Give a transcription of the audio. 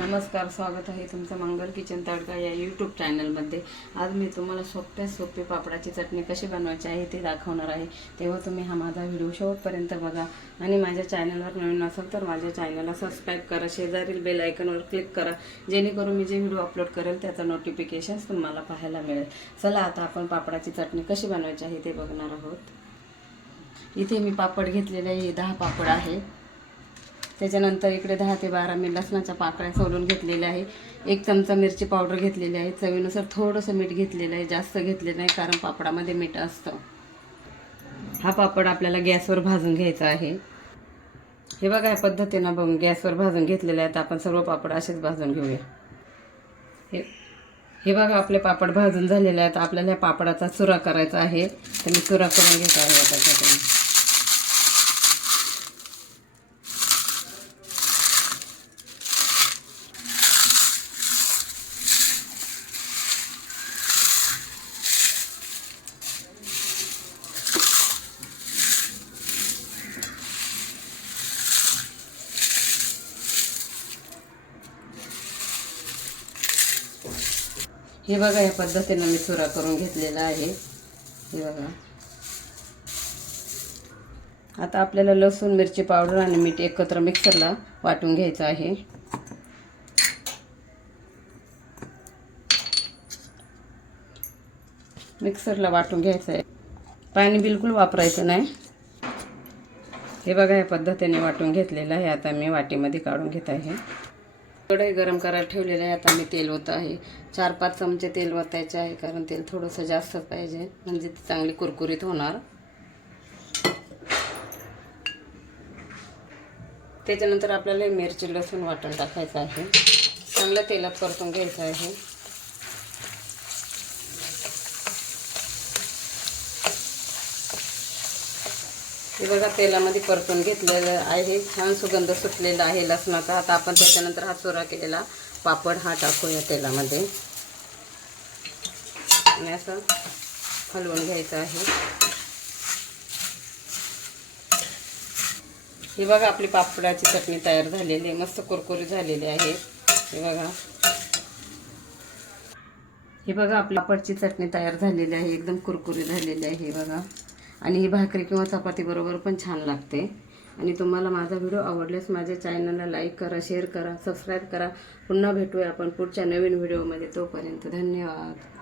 नमस्कार, स्वागत आहे तुमचं मंगल किचन तडका या यूट्यूब चॅनलमध्ये। आज मी तुम्हाला सोपी पापडाची चटणी कशी बनवायची आहे ते दाखवणार आहे। तेव्हा तुम्ही हा माझा व्हिडिओ शेवटपर्यंत बघा आणि माझ्या चॅनलवर नवीन असाल तर माझ्या चॅनलला सबस्क्राईब करा, शेजारील बेल आयकॉनवर क्लिक करा, जेणेकरून मी जे व्हिडिओ अपलोड करेल त्याचा नोटिफिकेशन्स तुम्हाला पाहायला मिळेल। चला आता आपण पापडाची चटणी कशी बनवायची आहे ते बघणार आहोत। इथे मी पापड घेतलेले आहे, 10 पापड आहे। त्याच्यानंतर इकडे 10 ते 12 मी लसणाच्या पाकळ्या सोलून घेतलेल्या आहे। 1 चमचा मिरची पावडर घेतलेली आहे। चवीनुसार थोडंसं मीठ घेतलेलं आहे, जास्त घेतलेलं नाही कारण पापडामध्ये मीठ असतं। हा पापड आपल्याला गॅसवर भाजून घ्यायचा आहे। हे बघा या पद्धतीने गॅसवर भाजून घेतलेले आहेत। आपण सर्व पापड असेच भाजून घेऊया। हे बघा आपले पापड भाजून झालेले आहेत। आपल्याला या पापडाचा चुरा करायचा आहे, तर मी चुरा करून घेत आहे त्याच्यातून। हे बघा या पद्धतीने मी चुरा करून घेतलेला आहे। हे बघा आता आपल्याला लसूण, मिरची पावडर आणि मीठ एकत्र मिक्सरला वाटून घ्यायचं आहे। मिक्सरला वाटून घ्यायचं आहे, पाणी बिलकुल वापरायचं नाही। हे बघा या पद्धतीने वाटून घेतलेलं आहे। आता मी वाटीमध्ये काढून घेत आहे। कढई गरम करायला ठेवलेलं आहे। आता मी तेल ओतत आहे। 4-5 चमचे तेल ओतायचे आहे, कारण तेल थोडंसं जास्तच पाहिजे, म्हणजे ती चांगली कुरकुरीत होणार। त्याच्यानंतर आपल्याला मिरची, लसूण वाटण टाकायचं आहे। चांगलं तेलात परतून घ्यायचं आहे। हे बघा तेलामध्ये परतून घेतलेलं आहे, छान सुगंध सुटलेला आहे लसणाचा। आता आपण त्याच्यानंतर हा चुरा केलेला पापड हा टाकूया तेलामध्ये आणि असं हलवून घ्यायचं आहे। हे बघा आपली पापडाची चटणी तयार झालेली आहे, मस्त कुरकुरीत झालेली आहे। हे बघा आपली पापडची चटणी तयार झालेली आहे, एकदम कुरकुरीत झालेली आहे। हे बघा, आणि ही भाकरी किंवा चपाती बरोबर पण छान लागते। आणि तुम्हाला माझा व्हिडिओ आवडल्यास माझ्या चॅनलला लाईक करा, शेअर करा, सबस्क्राईब करा। पुन्हा भेटूया आपण पुढच्या नवीन व्हिडिओमध्ये। तोपर्यंत धन्यवाद।